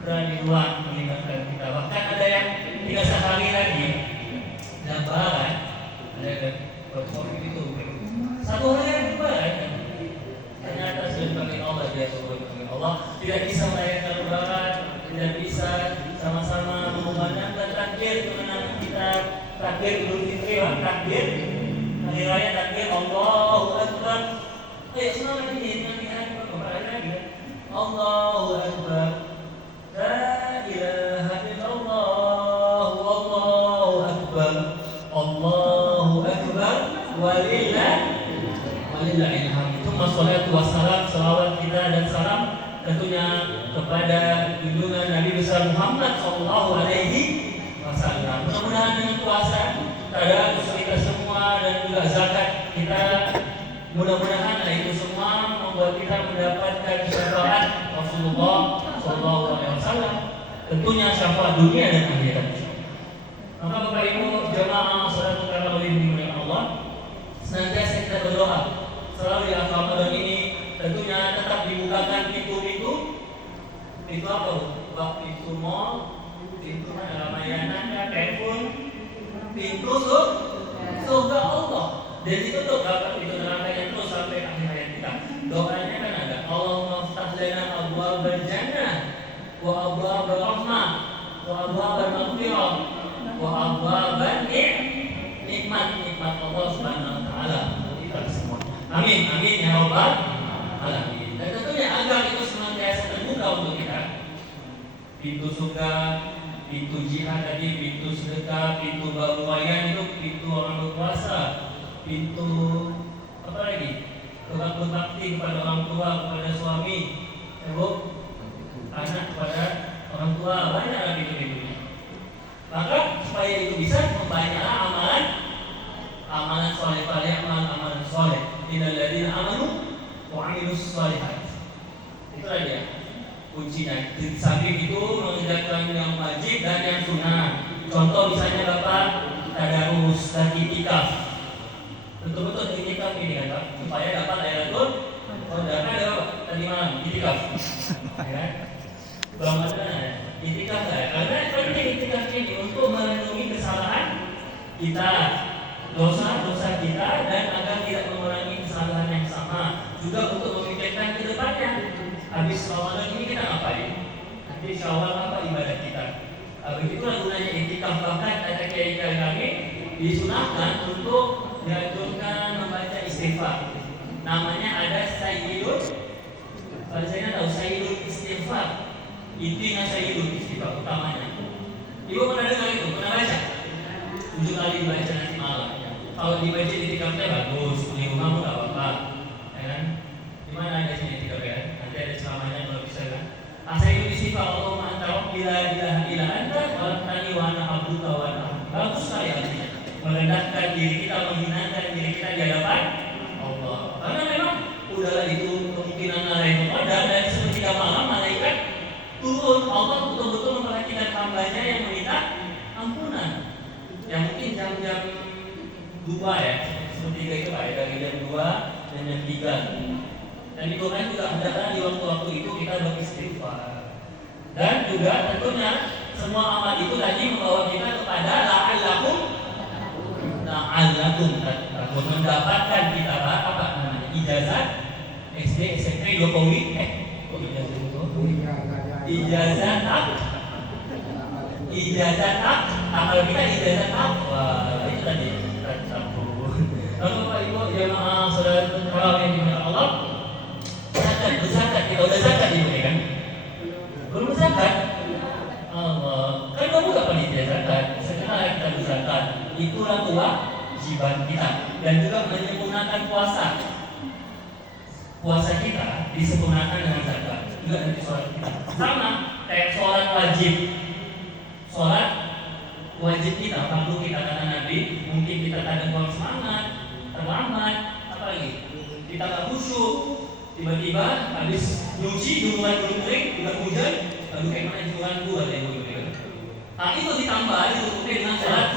berani ruang mengingatkan kita. Bahkan ada yang 3 hari lagi dalam bahan ada berkopi itu 1 hari yang berbahan. Ternyata sudah dipanggil Allah, dia dipanggil Allah, tidak bisa merayakan lebaran, tidak bisa sama-sama mengumandangkan takbir kemenangan kita, takbir Idul Fitri, takbir hari raya, takbir Allahu Akbar. Ayo semua ini nanti kembali lagi. Allahu Akbar, la ilaha illallah, Allahu Akbar, Allahu Akbar, walillahil hamd. Wassalatu wassalam, salawat kita dan salam tentunya kepada junjungan Nabi besar Muhammad sallallahu alaihi wasallam. Mudah-mudahan dengan puasa, tadarus kita semua dan juga zakat kita, mudah-mudahan itu semua membuat kita mendapatkan syafaat Rasulullah sallallahu alaihi wasallam. Tentunya syafaat dunia dan akhirat. Maka Bapak Ibu jamaah salat tarawih dimuliakan Allah, senantiasa kita berdoa selalu di akhir Ramadan ini, tentunya tetap dibukakan pintu-pintu apa? Pintu mall, pintu Ramayana, telepon, pintu surga Allah. Dan ditutup pintu nerakanya terus sampai akhir hayat kita. Doanya kan ada, Allahumma ftah lana abwaabal jannah wa abwaabal rahmah wa abwaabal maghfirah wa abwaabal nikmat Allah Subhanahu wa taala. Kita semua. Amin, amin ya rabbal alamin. Dan tentunya agar itu senantiasa terbuka untuk kita. Pintu surga, pintu jihad tadi, pintu sedekah, pintu berluayan itu, pintu orang berpuasa, pintu apa lagi? Berbakti kepada orang tua, kepada suami, ibu, anak, kepada orang tua, banyak pintu-pintunya. Maka supaya itu bisa membanyaklah amalan soleh, amalan soleh. Innal ladzina amanu wa 'amilus shalihat. Itu aja kuncinya. Di samping itu mengerjakan yang wajib dan yang sunnah. Contoh misalnya Bapak tadarus dan itikaf. Betul-betul itikaf ini kan Pak, supaya dapat Lailatul Qadar. Ada Bapak tadi malam itikaf. Ya. Belum ada itikaf ya. Karena penting itikaf ini untuk melindungi kesalahan kita, dosa-dosa kita, dan agar tidak mengulangi kesalahan yang sama, juga untuk memikirkan ke depannya. Habis Ramadan ini kita ngapain? Nanti Syawal apa ibadah kita? Begitulah gunanya iktikaf. Bahkan kata kiai-kiai kami disunahkan untuk dianjurkan membaca istighfar. Namanya ada Sayyidul, kalau saya tahu Sayyidul Istighfar. Intinya Sayyidul Istighfar utamanya. Ibu pernah dengar itu? Pernah baca? 7 kali dibaca nanti malam. Kalau dibaca di tikapnya bagus, di rumah pun gak apa-apa, ya kan? Dimana ada sini tikap ya? Nanti ada ceramahnya kalau bisa kan? Asal istighfar Allahumma anta rabbi la ilaha illa anta khalaqtani wa ana abduka wa ana. Bagus sekali artinya. Merendahkan diri kita, menghinakan diri kita di hadapan Allah. Karena memang udahlah itu kemungkinan Lailatul Qadar, dan sepertiga malam malaikat turun. Allah betul-betul memperhatikan hambanya yang meminta ampunan. Yang mungkin jam-jam 2 ya, sepertiga itu Pak ya, dari jam 2 dan jam 3. Dan di Quran juga hendaklah di waktu-waktu itu kita beristighfar. Dan juga tentunya semua amal itu tadi membawa kita kepada la'allakum mendapatkan kita apa namanya, ijazah SD, SMP, Jokowi, ijazah kalau kita ijazah wah itu tadi lalu Bapak Ibu jemaah saudara tarawih yang dimuliakan Allah, zakat kita udah zakat ini kan? Belum zakat. Allah kan kamu gak panitia zakat, sekarang kita berzakat. Itulah kewajiban kita. Dan juga menyempurnakan puasa kita disempurnakan dengan zakat. Juga nanti sholat kita sama kayak sholat wajib kita, fardu kita kata Nabi. Mungkin kita kadang kurang semangat, terlambat, apalagi kita gak khusyuk, tiba-tiba habis nyuci jemuran dulu kering, tiba hujan, aduh kayak mana jemuran gua ada yang begini. Nah itu ditambah ditutupnya dengan sholat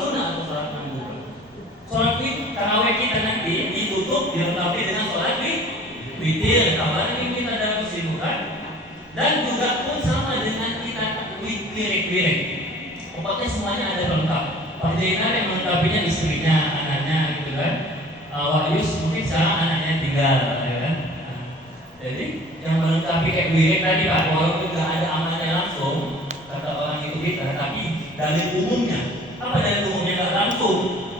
sunnah atau sholat mandul. Sholat tarawih kita nanti ditutup dilengkapi dengan sholat witir, kabarnya kita dalam kesibukan. Dan juga pun pokoknya semuanya ada lengkap. Pak Zainal yang melengkapinya istrinya, anaknya gitu kan. Wayus mungkin sekarang anaknya tinggal, ya kan. Jadi yang melengkapi kayak wirid tadi Pak, walaupun nggak ada amalnya langsung kata orang itu kita, tapi dalil umumnya. Apa dalil umumnya nggak langsung?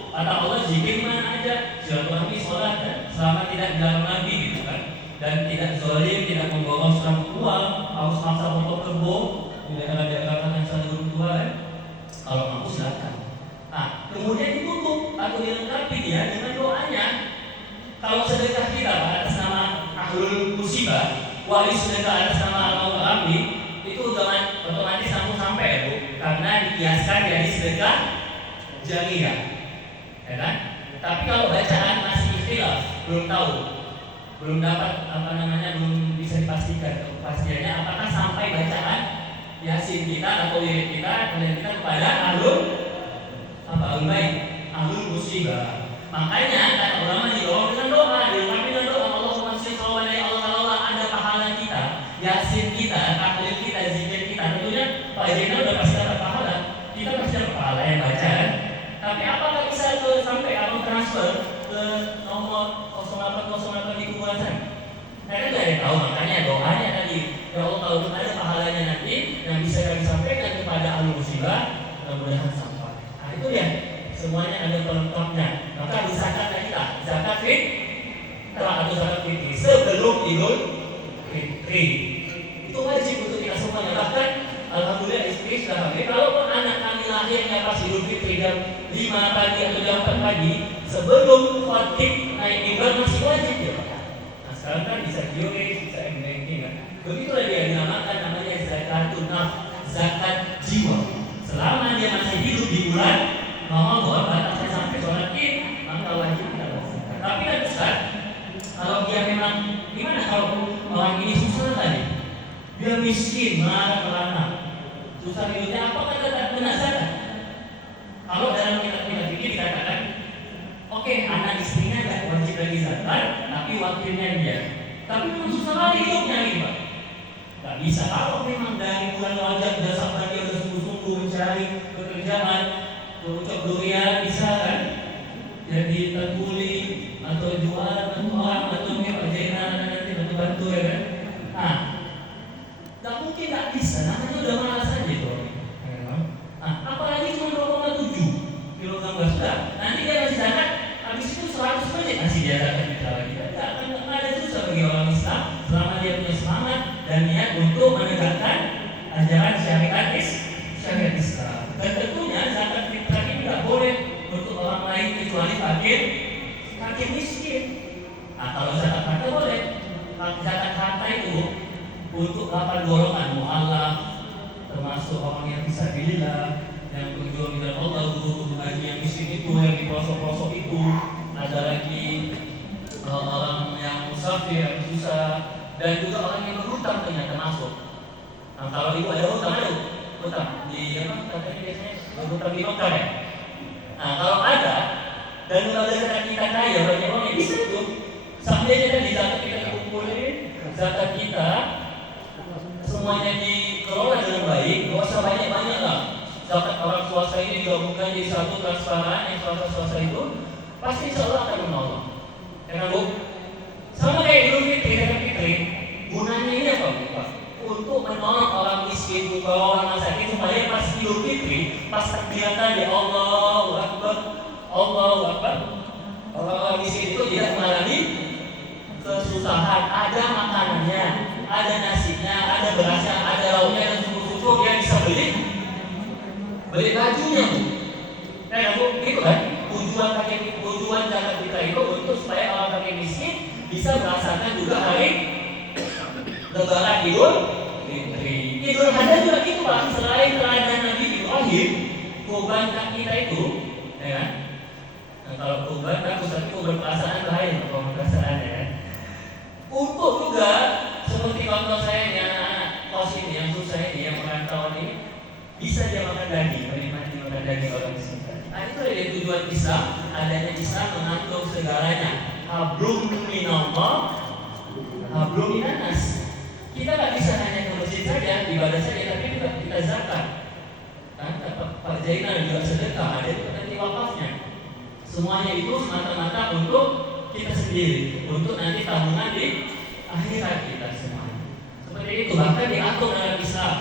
Kata Allah zikir mana aja, silaturahmi, sholat, dan selama tidak dilarang Nabi gitu kan. Dan tidak zalim, tidak membawa seram uang, harus maksa untuk kebo, tidak ada yang saling bertua kan. Kalau mampu silakan. Nah, kemudian ditutup atau dilengkapi dia dengan doanya. Kalau sedekah kita atas nama ahlul musibah, waris sedekah atas nama al-Rabbi, itu otomatis langsung sampai ya Bu, karena dikiaskan dari sedekah jariyah, ya kan? Tapi kalau bacaan masih ikhtilaf, belum tahu, belum dapat belum bisa dipastikan kepastiannya apakah sampai bacaan Yasin kita atau wirid kita kemudian kita kepada ahlul baik, ahlul musibah. Makanya kata ulama didorong dengan doa, dilengkapi dengan doa. Allahumma sholli Allah ada pahala kita, Yasin kita, tahlil kita, zikir kita. Tentunya Pak Zainal udah pasti dapat pahala, kita pasti dapat pahala yang baca. Tapi apakah bisa sampai abang transfer ke nomor 0808 di kuburan sana? Saya kan tidak tahu, makanya doanya tadi, ya Allah kalau ada pahalanya nanti yang bisa kami sampaikan kepada ahlul musibah, mudah-mudahan sampai. Nah itu ya, semuanya ada pelengkapnya. Maka zakat kita, zakat fitrah atau zakat fitri sebelum Idul Fitri itu wajib untuk kita semuanya. Bahkan alhamdulillah istri sudah hamil. Kalaupun anak kami lahirnya pas Idul Fitri jam 5 pagi atau jam 4 pagi sebelum khatib naik mimbar masih wajib ya Pak. Nah sekarang kan bisa QRIS, bisa M-Banking kan. Begitulah dia dinamakan namanya zakatun nafs, zakat jiwa. Selama dia masih hidup di bulan Ramadan batasnya sampai sholat Id, maka wajib kita zakat. Tapi kan Ustaz, kalau dia memang gimana kalau orang ini susah tadi, dia miskin, merana, susah hidupnya, apakah tetap kena zakat? Kalau dalam kitab-kitab fikih dikatakan, oke, anak istrinya nggak wajib lagi zakat, tapi wakilnya dia. Tapi memang susah lagi hidupnya gitu Pak. Gak bisa kalau memang dari bulan Rajab dan sampai dia udah sungguh-sungguh mencari pekerjaan, ucap durian bisa kan? Jadi terkuli atau jual atau orang atau mungkin Pak Zainal nanti bantu-bantu ya kan? Nah, gak mungkin gak bisa, namanya udah malas aja itu. Nah, apalagi cuma 2,7 kilogram beras sudah. Nanti dia masih zakat, habis itu 100% masih dia zakat kita lagi. Gak ada susah bagi orang Islam selama dia punya semangat dan niat untuk menegakkan ajaran syariat Islam. Dan tentunya zakat fitrah ini tidak boleh untuk orang lain kecuali fakir miskin. Nah kalau zakat harta boleh. Zakat harta itu untuk 8 golongan mu'alaf, termasuk orang yang fisabilillah, yang berjuang di dalam Allah, bagi yang miskin itu, yang di pelosok-pelosok itu, ada lagi orang yang musafir, yang susah, dan juga orang yang berhutang ternyata masuk. Nah kalau ibu ada hutang di apa katanya biasanya berhutang di Mekah ya. Nah kalau ada dan kalau kita kaya banyak orang yang bisa itu sampai tadi zakat kita kumpulin, zakat kita semuanya dikelola dengan baik, nggak usah banyak lah. Zakat orang swasta ini digabungkan jadi satu transparan, yang swasta itu pasti insya Allah akan menolong. Ya kan Bu? Sama kayak Idul Fitri, zakat fitri, gunanya ini apa Bu? Untuk menolong orang miskin, juga orang sakit supaya pas Idul Fitri, pas takbiratan ya Allahu Akbar, orang miskin itu tidak mengalami kesusahan. Ada makanannya, ada nasinya, ada berasnya, ada lauknya, dan suku-suku yang bisa beli bajunya Bu. Nah Bu, itu kan tujuan zakat kita itu untuk supaya orang fakir miskin bisa merasakan juga hari Lebaran Idul Fitri. Idul Adha juga gitu Pak. Selain teladan Nabi Ibrahim, kurban kita itu, ya. Nah, kalau kurban kan tapi kurban perasaan lain, kurban perasaan ya. Untuk juga seperti contoh saya yang anak kos ini yang susah ini yang merantau ini bisa dia makan daging, menikmati makan daging orang miskin. Nah itu adalah tujuan Islam, adanya Islam mengatur segalanya. Hablum minallah, hablum minanas. Kita nggak bisa hanya ke masjid saja, ibadah saja, tapi juga kita zakat. Nah, Pak Zainal Semuanya itu semata-mata untuk kita sendiri, untuk nanti tabungan di akhirat kita semuanya. Seperti itu, bahkan diatur dalam Islam.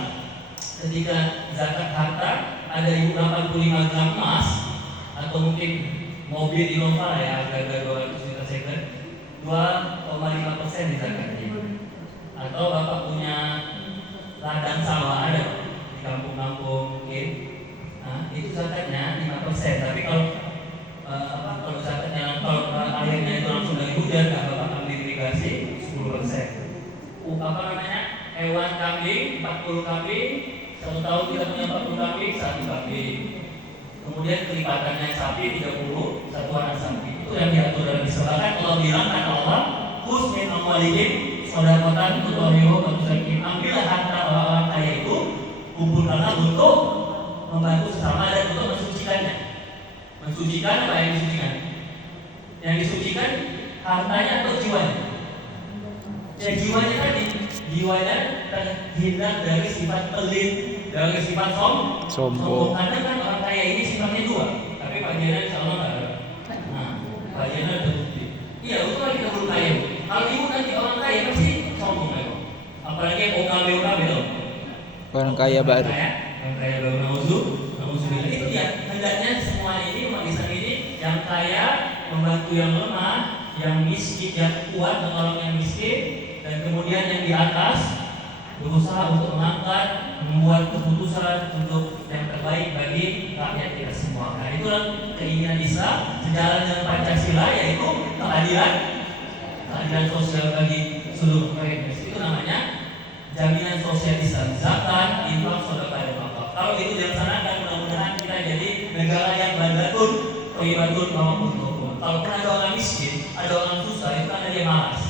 Ketika zakat harta ada 85 gram emas atau mungkin mobil Innova ya harga 200 juta second 2,5% dizakatkan. Atau bapak punya ladang sawah ada di kampung-kampung mungkin, nah, itu zakatnya 5%. Tapi kalau zakatnya kalau airnya itu langsung dari hujan, nah, bapak ambil irigasi 10%. Hewan kambing 40 kambing, 1 tahun kita punya 40 kambing, 1 kambing. Kemudian kelipatannya sapi 30, 1 anak sapi. Itu yang diatur dalam Islam. Bahkan Allah bilang kan Allah, "Khudz min amwalihim shadaqatan tutahhiruhum wa tuzakkihim." Ambillah harta orang-orang kaya itu, kumpulkanlah untuk membantu sesama dan untuk mensucikannya. Mensucikan apa yang disucikan? Yang disucikan hartanya atau jiwanya? Ya jiwanya tadi. Jiwanya terhindar dari sifat pelit, dari sifat sombong. Karena kan orang kaya ini sifatnya 2, tapi Pak Jena insya Allah nggak ada. Nah, Pak Jena terbukti. Iya, betul kita belum kaya. Kalau ibu nanti orang kaya pasti sombong ya. Apalagi OKB itu. Orang kaya baru. Yang kaya baru nauzubillah. Itu ya, hendaknya semua ini umat Islam ini yang kaya membantu yang lemah, yang miskin, yang kuat menolong yang miskin. Dan kemudian yang di atas berusaha untuk mengangkat, membuat keputusan untuk yang terbaik bagi rakyat kita semua. Nah, itulah keinginan Islam sejalan dengan Pancasila, yaitu keadilan sosial bagi seluruh rakyat. Itu namanya jaminan sosial Islam. Zakat, infak, sedekah dan wakaf. Kalau itu dilaksanakan, mudah-mudahan kita jadi negara yang baldatun, thayyibatun, maupun. Kalaupun ada orang miskin, ada orang susah, itu karena dia malas.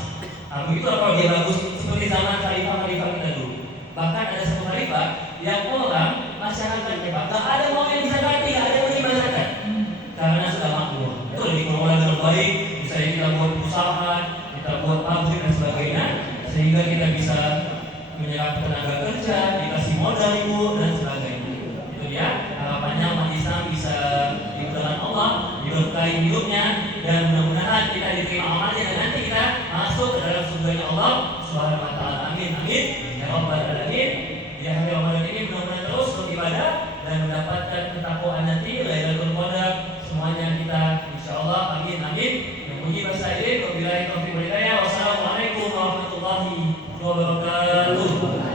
Nah, begitu kalau dia bagus seperti zaman khalifah-khalifah kita dulu. Bahkan ada satu khalifah yang orang masyarakatnya Pak, gak ada mau yang dizakati, gak ada yang menerima zakat, karena sudah makmur. Itu dikelola dengan baik, misalnya kita buat perusahaan, kita buat pabrik dan sebagainya, sehingga kita bisa menyerap tenaga kerja, dikasih modal ibu dan sebagainya. Itu dia harapannya umat Islam bisa dimudahkan Allah, diberkahi hidupnya, dan mudah-mudahan kita diterima amalnya dan nanti kita masuk ke dalam surganya Allah Subhanahu wa taala. Amin amin ya rabbal alamin. Di hari Ramadan ini mudah-mudahan terus beribadah dan mendapatkan ketakwaan nanti Lailatul Qadar semuanya kita insyaallah. Amin amin. Yang puji bahasa ini wabillahi taufiq wal hidayah. Wassalamualaikum warahmatullahi wabarakatuh.